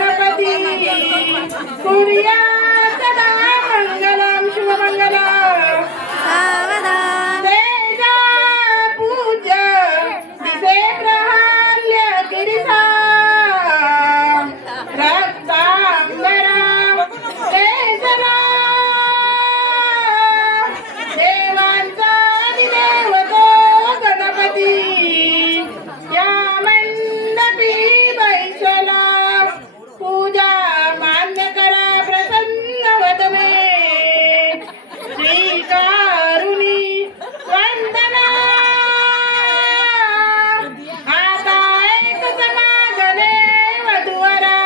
गणपती सूर्या सदा मंगलम शुभमंगलम तेजा पूज्य दिसे प्रहाल्य गिरिसा रक्तांबरा तेजरा देवांचा देवतो गणपती या मंडपी बैसला पूजा मान्य करा प्रसन्न वदने श्रीकारुणी वंदना आता एक समागणे वधूवरा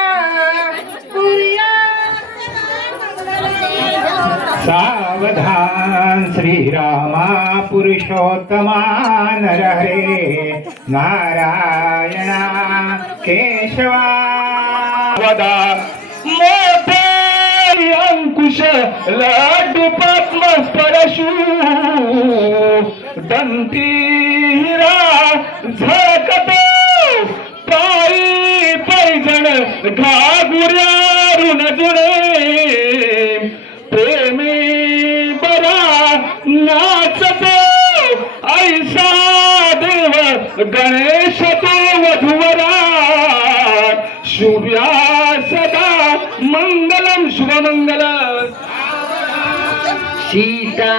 सूर्या सावधान श्रीरामा पुरुषोत्तमा नरहरे नारायणा केशवा वदा मोठे अंकुश लाडू पद्मस्परशू दंतीरा झळकतो पायी पैजण घागुऱ्यारून जुळे प्रेमी बरा नाचतो ऐसा देव गणेश तो वधूवरा शुभ्या सदा मंगलम शुभमंगलम सीता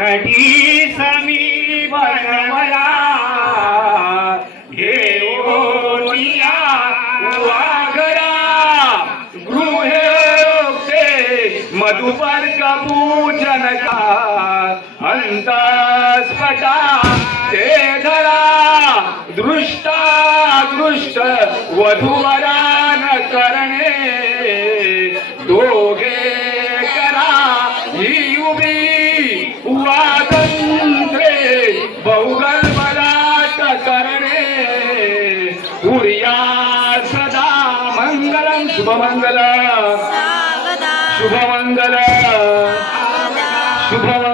घटी समी बनवला घेऊनिया वाघरा गृहे मधुपर्क पूजन अंतस्पटा ते धरा दृष्टा दृष्ट वधूवरान करणे दोघे करा ही उभी वादंत्रे बहुगल बलाट करणे सूर्या सदा मंगलम शुभमंगल शुभमंगल शुभ